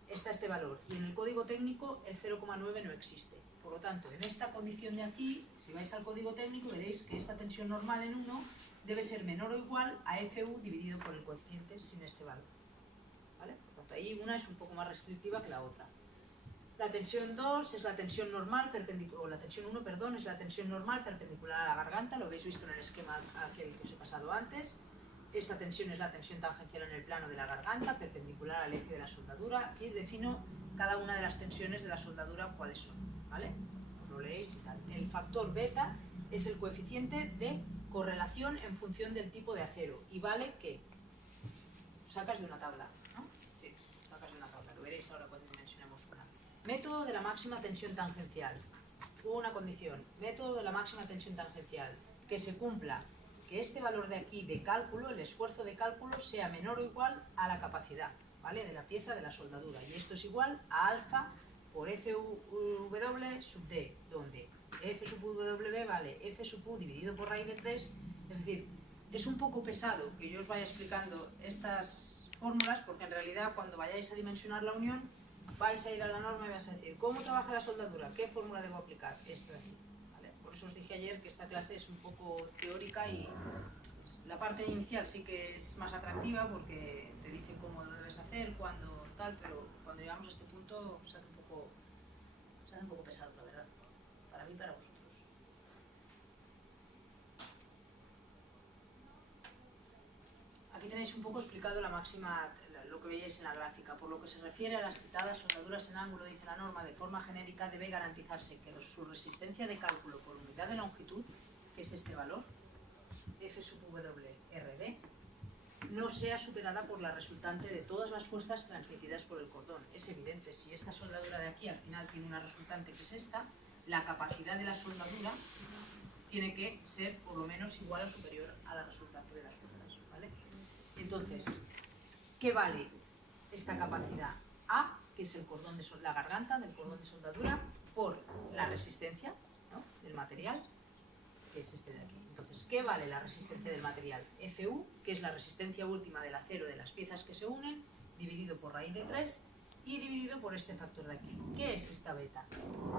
está este valor y en el código técnico el 0,9 no existe. Por lo tanto, en esta condición de aquí, si vais al código técnico veréis que esta tensión normal en 1 debe ser menor o igual a FU dividido por el coeficiente sin este valor, ¿vale? Por tanto, ahí una es un poco más restrictiva que la otra. La tensión 2 es la tensión normal perpendicular, o la tensión 1, perdón, es la tensión normal perpendicular a la garganta, lo habéis visto en el esquema aquel que os he pasado antes. Esta tensión es la tensión tangencial en el plano de la garganta, perpendicular al eje de la soldadura. Aquí defino cada una de las tensiones de la soldadura, cuáles son, ¿vale? Os lo leéis y tal. El factor beta es el coeficiente de correlación en función del tipo de acero y vale que sacas de una tabla, ¿no? Sí, sacas de una tabla, lo veréis ahora cuando mencionemos una. Método de la máxima tensión tangencial. Una condición. Método de la máxima tensión tangencial. Que se cumpla que este valor de aquí de cálculo, el esfuerzo de cálculo, sea menor o igual a la capacidad, ¿vale? De la pieza de la soldadura. Y esto es igual a alfa por FW sub D, donde F sub W vale F sub U dividido por raíz de 3. Es decir, es un poco pesado que yo os vaya explicando estas fórmulas, porque en realidad cuando vayáis a dimensionar la unión vais a ir a la norma y vais a decir ¿cómo trabaja la soldadura? ¿Qué fórmula debo aplicar? Esta de aquí, ¿vale? Por eso os dije ayer que esta clase es un poco teórica y la parte inicial sí que es más atractiva porque te dice cómo lo debes hacer, cuándo, tal, pero cuando llegamos a este punto se hace un poco pesado, la verdad, para mí y para vosotros. Aquí tenéis un poco explicado la máxima, lo que veíais en la gráfica. Por lo que se refiere a las citadas soldaduras en ángulo, dice la norma, de forma genérica debe garantizarse que su resistencia de cálculo por unidad de longitud, que es este valor, F sub W RD, no sea superada por la resultante de todas las fuerzas transmitidas por el cordón. Es evidente, si esta soldadura de aquí al final tiene una resultante que es esta, la capacidad de la soldadura tiene que ser por lo menos igual o superior a la resultante de las fuerzas, ¿vale? Entonces, ¿qué vale esta capacidad? A, que es el cordón de la garganta del cordón de soldadura, por la resistencia, ¿no?, del material, que es este de aquí. Entonces, ¿qué vale la resistencia del material? FU, que es la resistencia última del acero de las piezas que se unen, dividido por raíz de 3 y dividido por este factor de aquí. ¿Qué es esta beta?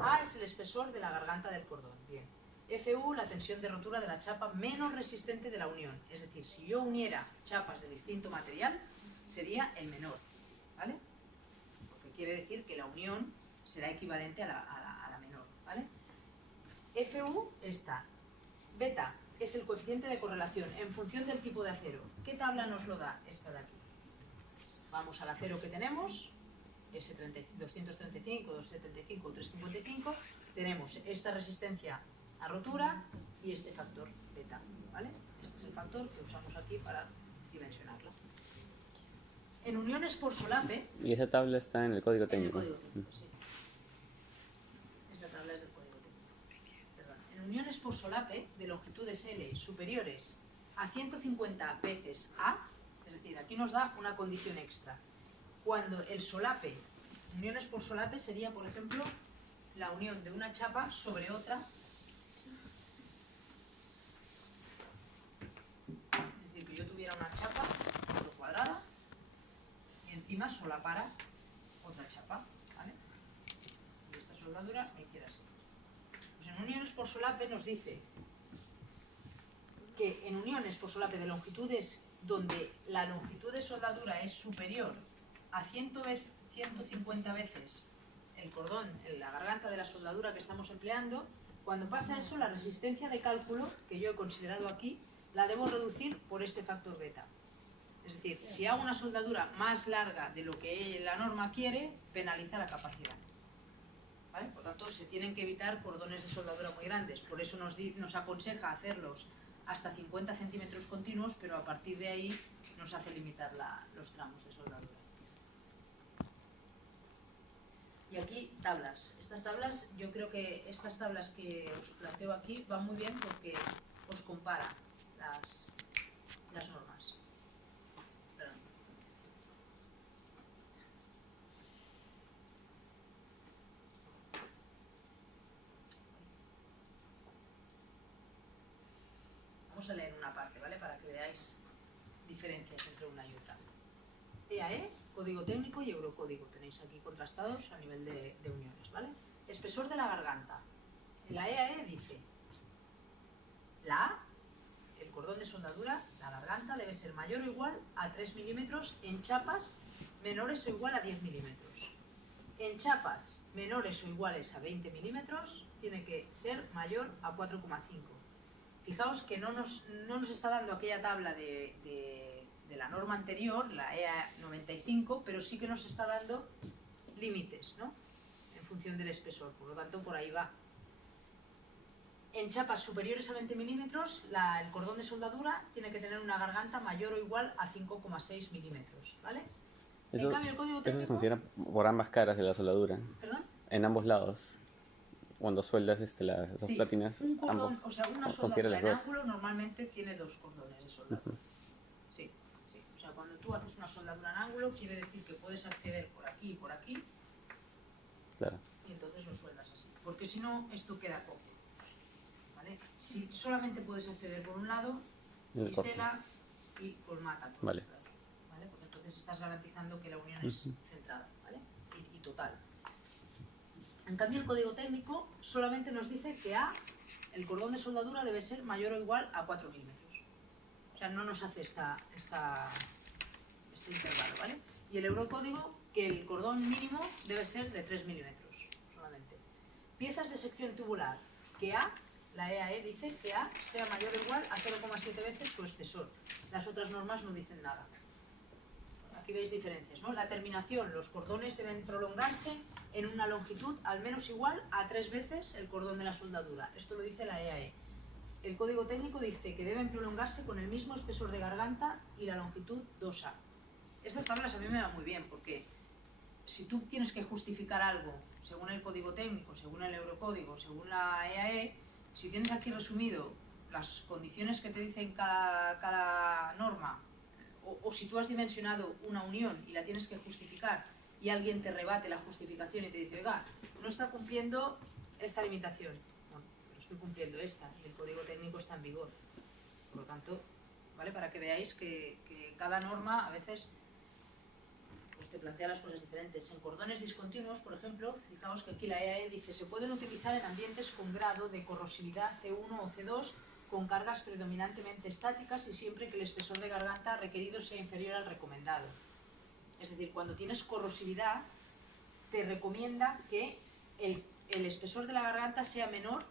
A es el espesor de la garganta del cordón. Bien. FU, la tensión de rotura de la chapa menos resistente de la unión. Es decir, si yo uniera chapas de distinto material, sería el menor, ¿vale? Porque quiere decir que la unión será equivalente a la menor, ¿vale? FU está. Beta es el coeficiente de correlación en función del tipo de acero. ¿Qué tabla nos lo da? Esta de aquí. Vamos al acero que tenemos, S235, 275, 355. Tenemos esta resistencia a rotura y este factor beta, ¿vale? Este es el factor que usamos aquí para dimensionarlo. En uniones por solape... Y esa tabla está en el código técnico. En el código técnico, sí. Esta tabla es del código técnico. Perdón. En uniones por solape de longitudes L superiores a 150 veces A, es decir, aquí nos da una condición extra. Cuando el solape, uniones por solape sería, por ejemplo, la unión de una chapa sobre otra encima solapara otra chapa, ¿vale? Y esta soldadura me hiciera así. Pues en uniones por solape nos dice que en uniones por solape de longitudes donde la longitud de soldadura es superior a 150 veces el cordón, la garganta de la soldadura que estamos empleando, cuando pasa eso, la resistencia de cálculo, que yo he considerado aquí, la debo reducir por este factor beta. Es decir, si hago una soldadura más larga de lo que la norma quiere, penaliza la capacidad. ¿Vale? Por tanto, se tienen que evitar cordones de soldadura muy grandes. Por eso nos aconseja hacerlos hasta 50 centímetros continuos, pero a partir de ahí nos hace limitar los tramos de soldadura. Y aquí tablas. Estas tablas, yo creo que estas tablas que os planteo aquí van muy bien porque os compara las normas. Perdón. Vamos a leer una parte, ¿vale? Para que veáis diferencias entre una y otra. EAE, código técnico y eurocódigo. Tenéis aquí contrastados a nivel de uniones, ¿vale? Espesor de la garganta. En la EAE dice, la A, el cordón de soldadura, la garganta debe ser mayor o igual a 3 milímetros en chapas menores o igual a 10 milímetros. En chapas menores o iguales a 20 milímetros tiene que ser mayor a 4,5. Fijaos que no nos está dando aquella tabla de la norma anterior, la EA 95, pero sí que nos está dando límites, ¿no? En función del espesor, por lo tanto por ahí va. En chapas superiores a 20 milímetros, el cordón de soldadura tiene que tener una garganta mayor o igual a 5,6 milímetros, ¿vale? Eso, en cambio, el código eso técnico... se considera por ambas caras de la soldadura. ¿Perdón? En ambos lados. Cuando sueldas las dos Sí, platinas, un cordón, ambos. o sea, una Considera soldadura en las dos. ángulo normalmente tiene dos cordones de soldadura. Sí, sí. O sea, cuando tú haces una soldadura en ángulo, quiere decir que puedes acceder por aquí y por aquí, Claro. y entonces lo sueldas así. Porque si no, esto queda cojo. ¿Vale? Si solamente puedes acceder por un lado, El corte. bisela y colmata todo Vale. esto de aquí, ¿vale? Porque entonces estás garantizando que la unión es centrada, ¿vale? Y total. En cambio, el código técnico solamente nos dice que A, el cordón de soldadura, debe ser mayor o igual a 4 milímetros. O sea, no nos hace este intervalo, ¿vale? Y el eurocódigo, que el cordón mínimo debe ser de 3 milímetros solamente. Piezas de sección tubular, que A, la EAE dice que A sea mayor o igual a 0,7 veces su espesor. Las otras normas no dicen nada. Aquí veis diferencias, ¿no? La terminación, los cordones deben prolongarse en una longitud al menos igual a 3 veces el cordón de la soldadura. Esto lo dice la EAE. El código técnico dice que deben prolongarse con el mismo espesor de garganta y la longitud 2A. Estas tablas a mí me van muy bien porque si tú tienes que justificar algo según el código técnico, según el eurocódigo, según la EAE, si tienes aquí resumido las condiciones que te dicen cada norma, o si tú has dimensionado una unión y la tienes que justificar y alguien te rebate la justificación y te dice, oiga, no está cumpliendo esta limitación. Bueno, pero estoy cumpliendo esta y el código técnico está en vigor. Por lo tanto, ¿vale? Para que veáis que cada norma a veces pues, te plantea las cosas diferentes. En cordones discontinuos, por ejemplo, fijaos que aquí la EAE dice, se pueden utilizar en ambientes con grado de corrosividad C1 o C2 con cargas predominantemente estáticas y siempre que el espesor de garganta requerido sea inferior al recomendado. Es decir, cuando tienes corrosividad, te recomienda que el espesor de la garganta sea menor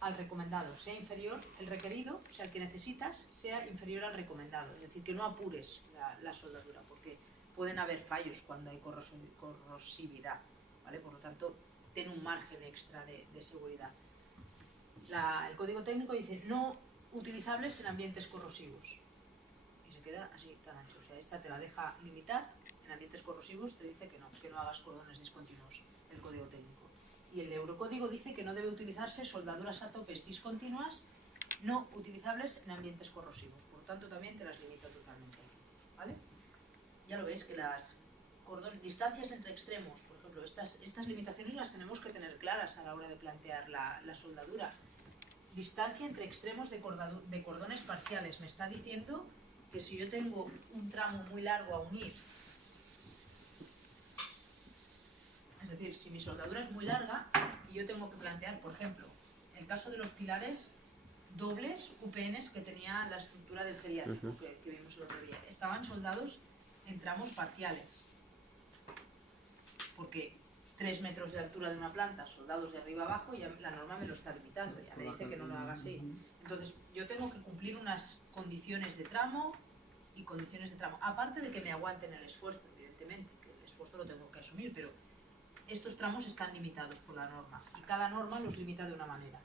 al recomendado, sea inferior, el requerido, o sea, el que necesitas, sea inferior al recomendado. Es decir, que no apures la soldadura, porque pueden haber fallos cuando hay corrosividad, ¿vale? Por lo tanto, ten un margen extra de seguridad. El código técnico dice no utilizables en ambientes corrosivos y se queda así tan ancho, o sea, esta te la deja limitar. En ambientes corrosivos te dice que no hagas cordones discontinuos, el código técnico. Y el eurocódigo dice que no debe utilizarse soldaduras a topes discontinuas no utilizables en ambientes corrosivos, por lo tanto también te las limita totalmente aquí, ¿vale? Ya lo veis que las distancias entre extremos, por ejemplo, estas limitaciones las tenemos que tener claras a la hora de plantear la soldadura. Distancia entre extremos de cordones parciales. Me está diciendo que si yo tengo un tramo muy largo a unir Es decir, si mi soldadura es muy larga y yo tengo que plantear, por ejemplo, el caso de los pilares dobles UPNs que tenía la estructura del geriátrico que vimos el otro día, estaban soldados en tramos parciales, porque 3 metros de altura de una planta, soldados de arriba abajo, ya la norma me lo está limitando, ya me dice que no lo haga así. Entonces yo tengo que cumplir unas condiciones de tramo y condiciones de tramo, aparte de que me aguanten el esfuerzo, evidentemente, que el esfuerzo lo tengo que asumir, pero estos tramos están limitados por la norma y cada norma los limita de una manera.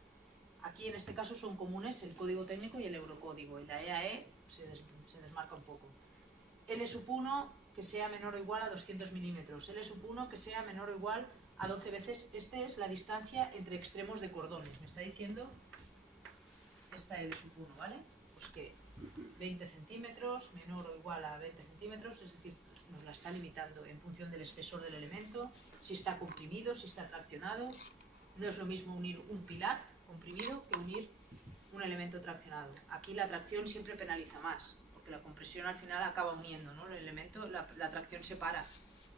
Aquí en este caso son comunes el código técnico y el eurocódigo, y la EAE se desmarca un poco. L1 que sea menor o igual a 200 milímetros, L1 que sea menor o igual a 12 veces, esta es la distancia entre extremos de cordones, me está diciendo esta L1, ¿vale? Pues que 20 centímetros, menor o igual a 20 centímetros, es decir, nos la está limitando en función del espesor del elemento, si está comprimido, si está traccionado. No es lo mismo unir un pilar comprimido que unir un elemento traccionado. Aquí la tracción siempre penaliza más, porque la compresión al final acaba uniendo, ¿no? El elemento, la tracción separa.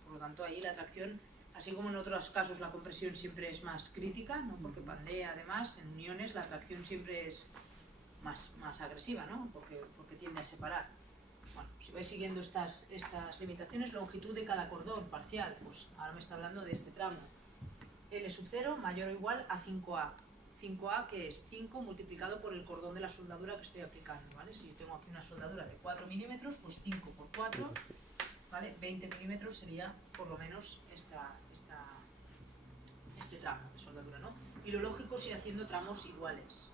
Por lo tanto, ahí la tracción, así como en otros casos la compresión siempre es más crítica, ¿no? Porque pandea, además, en uniones la tracción siempre es más agresiva, ¿no? Porque tiende a separar. Bueno, si vais siguiendo estas limitaciones, longitud de cada cordón parcial, pues ahora me está hablando de este tramo. L0 mayor o igual a 5A. 5A que es 5 multiplicado por el cordón de la soldadura que estoy aplicando, ¿vale? Si yo tengo aquí una soldadura de 4 milímetros, pues 5 por 4, ¿vale? 20 milímetros sería por lo menos este tramo de soldadura, ¿no? Y lo lógico es ir haciendo tramos iguales,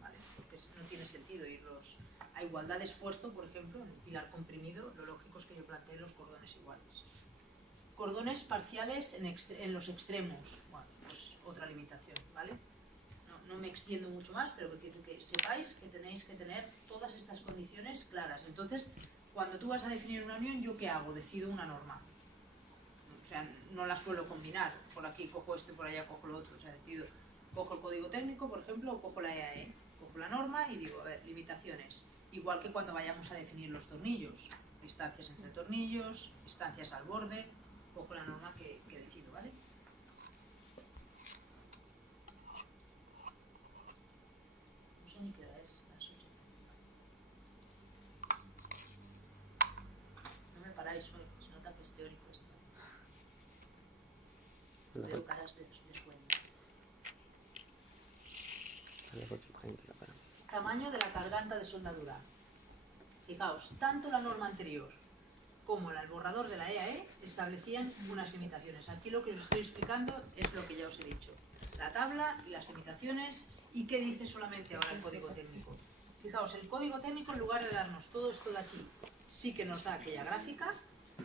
¿vale? Porque no tiene sentido irlos a igualdad de esfuerzo, por ejemplo, en un pilar comprimido, lo lógico es que yo plantee los cordones iguales. Cordones parciales en los extremos, bueno, pues otra limitación, ¿vale? No me extiendo mucho más, pero porque sepáis que tenéis que tener todas estas condiciones claras. Entonces, cuando tú vas a definir una unión, ¿yo qué hago? Decido una norma. O sea, no la suelo combinar. Por aquí cojo esto y por allá cojo lo otro. O sea, decido, cojo el código técnico, por ejemplo, o cojo la EAE. Cojo la norma y digo, a ver, limitaciones. Igual que cuando vayamos a definir los tornillos. Distancias entre tornillos, distancias al borde. Cojo la norma que decido, ¿vale? No sé ni qué hora es, las 8. No me paráis hoy, se nota que es teórico esto. Veo caras de sueño. Tamaño de la garganta de soldadura. Fijaos, tanto la norma anterior como el borrador de la EAE establecían unas limitaciones. Aquí lo que os estoy explicando es lo que ya os he dicho. La tabla y las limitaciones y qué dice solamente ahora el código técnico. Fijaos, el código técnico en lugar de darnos todo esto de aquí, sí que nos da aquella gráfica,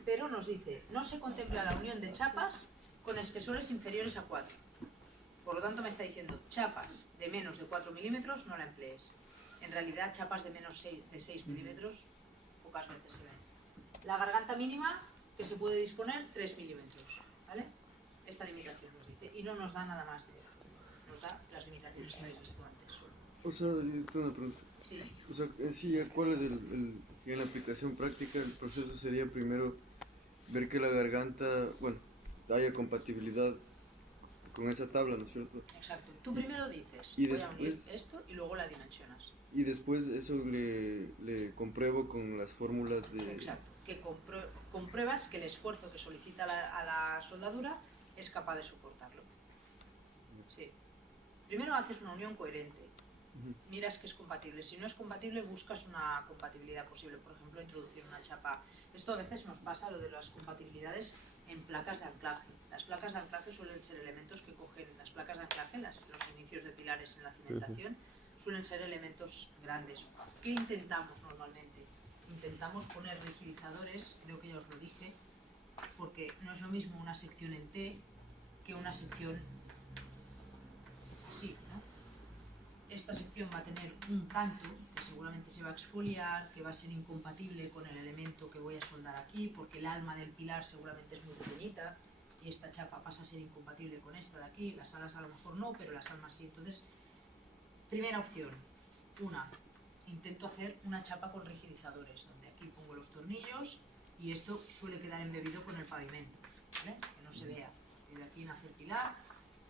pero nos dice, no se contempla la unión de chapas con espesores inferiores a 4. Por lo tanto me está diciendo, chapas de menos de 4 milímetros no la emplees. En realidad chapas de menos de 6 milímetros pocas veces se ven. La garganta mínima que se puede disponer 3 milímetros, ¿vale? Esta limitación nos dice, y no nos da nada más de esto, nos da las limitaciones que habéis visto antes solo. O sea, yo tengo una pregunta. Sí. O sea, en sí, ¿cuál es en la aplicación práctica? El proceso sería primero ver que la garganta, bueno, haya compatibilidad con esa tabla, ¿no es cierto? Exacto. Tú primero dices, Y voy a unir después- esto y luego la dimensionas. Y después eso le compruebo con las fórmulas de... Exacto. Que compruebas que el esfuerzo que solicita a la soldadura es capaz de soportarlo. Sí. Primero haces una unión coherente. Miras que es compatible. Si no es compatible, buscas una compatibilidad posible. Por ejemplo, introducir una chapa. Esto a veces nos pasa lo de las compatibilidades en placas de anclaje. Las placas de anclaje suelen ser elementos que cogen las placas de anclaje, los inicios de pilares en la cimentación, suelen ser elementos grandes. ¿Qué intentamos normalmente? Intentamos poner rigidizadores, creo que ya os lo dije, porque no es lo mismo una sección en T que una sección así, ¿no? Esta sección va a tener un canto que seguramente se va a exfoliar, que va a ser incompatible con el elemento que voy a soldar aquí, porque el alma del pilar seguramente es muy pequeñita y esta chapa pasa a ser incompatible con esta de aquí, las alas a lo mejor no, pero las almas sí. Entonces, primera opción, intento hacer una chapa con rigidizadores, donde aquí pongo los tornillos y esto suele quedar embebido con el pavimento, ¿vale? Que no se vea. Y de aquí nace el pilar,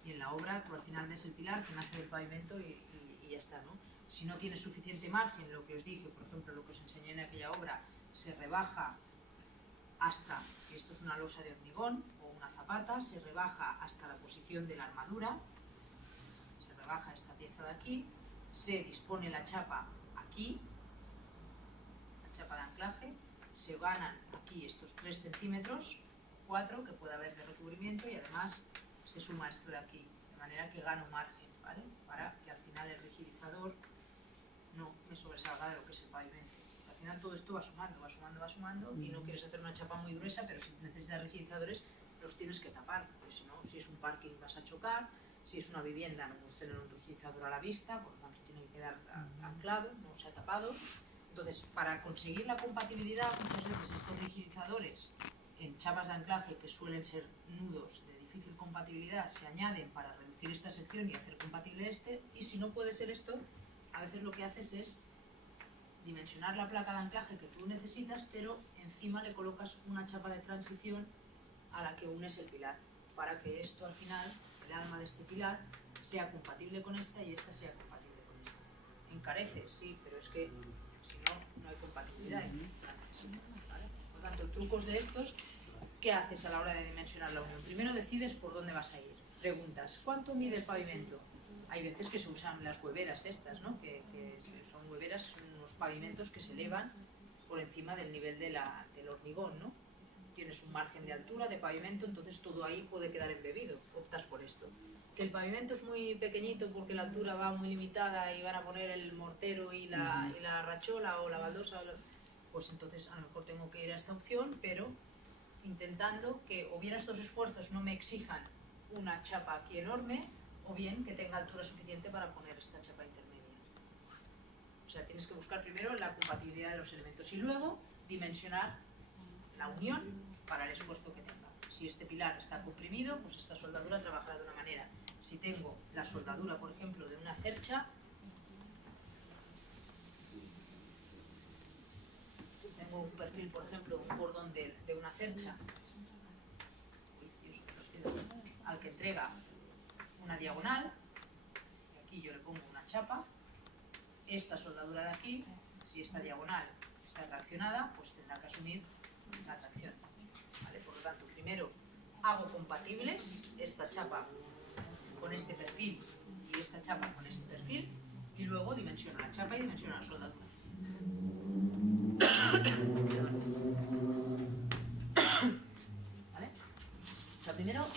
y en la obra tú al final ves el pilar que nace del pavimento y ya está, ¿no? Si no tienes suficiente margen, lo que os dije, por ejemplo, lo que os enseñé en aquella obra, se rebaja hasta, si esto es una losa de hormigón o una zapata, se rebaja hasta la posición de la armadura, se rebaja esta pieza de aquí, se dispone la chapa aquí, la chapa de anclaje, se ganan aquí estos 3 centímetros, 4 que puede haber de recubrimiento, y además se suma esto de aquí, de manera que gano margen, ¿vale? Para que al final el rigidizador no me sobresalga de lo que es el pavimento. Al final todo esto va sumando, y no quieres hacer una chapa muy gruesa, pero si necesitas rigidizadores los tienes que tapar, porque si no, si es un parking vas a chocar, si es una vivienda no puedes tener un rigidizador a la vista, por lo tanto tiene que quedar anclado, no se ha tapado. Entonces, para conseguir la compatibilidad, muchas veces estos rigidizadores en chapas de anclaje, que suelen ser nudos de difícil compatibilidad, se añaden para reducir esta sección y hacer compatible este, y si no puede ser esto, a veces lo que haces es dimensionar la placa de anclaje que tú necesitas, pero encima le colocas una chapa de transición a la que unes el pilar, para que esto al final, el alma de este pilar, sea compatible con esta y esta sea compatible con esta. Encarece, sí, pero es que si no, no hay compatibilidad. ¿Vale? Por tanto, trucos de estos, ¿qué haces a la hora de dimensionar la unión? Primero decides por dónde vas a ir. Preguntas, ¿cuánto mide el pavimento? Hay veces que se usan las hueveras estas, ¿no? que son hueveras, unos pavimentos que se elevan por encima del nivel del hormigón, ¿no? Tienes un margen de altura, de pavimento, entonces todo ahí puede quedar embebido, optas por esto. Que el pavimento es muy pequeñito porque la altura va muy limitada y van a poner el mortero y la rachola o la baldosa, pues entonces a lo mejor tengo que ir a esta opción, pero intentando que o bien estos esfuerzos no me exijan una chapa aquí enorme, o bien que tenga altura suficiente para poner esta chapa intermedia. O sea, tienes que buscar primero la compatibilidad de los elementos y luego dimensionar la unión para el esfuerzo que tenga. Si este pilar está comprimido, pues esta soldadura trabajará de una manera. Si tengo la soldadura, por ejemplo, de una cercha, tengo un perfil, por ejemplo, un cordón de una cercha, al que entrega una diagonal, y aquí yo le pongo una chapa, esta soldadura de aquí, si esta diagonal está traccionada, pues tendrá que asumir la tracción, ¿vale? Por lo tanto, primero hago compatibles esta chapa con este perfil y esta chapa con este perfil, y luego dimensiono la chapa y dimensiono la soldadura. ¿Vale? O sea, primero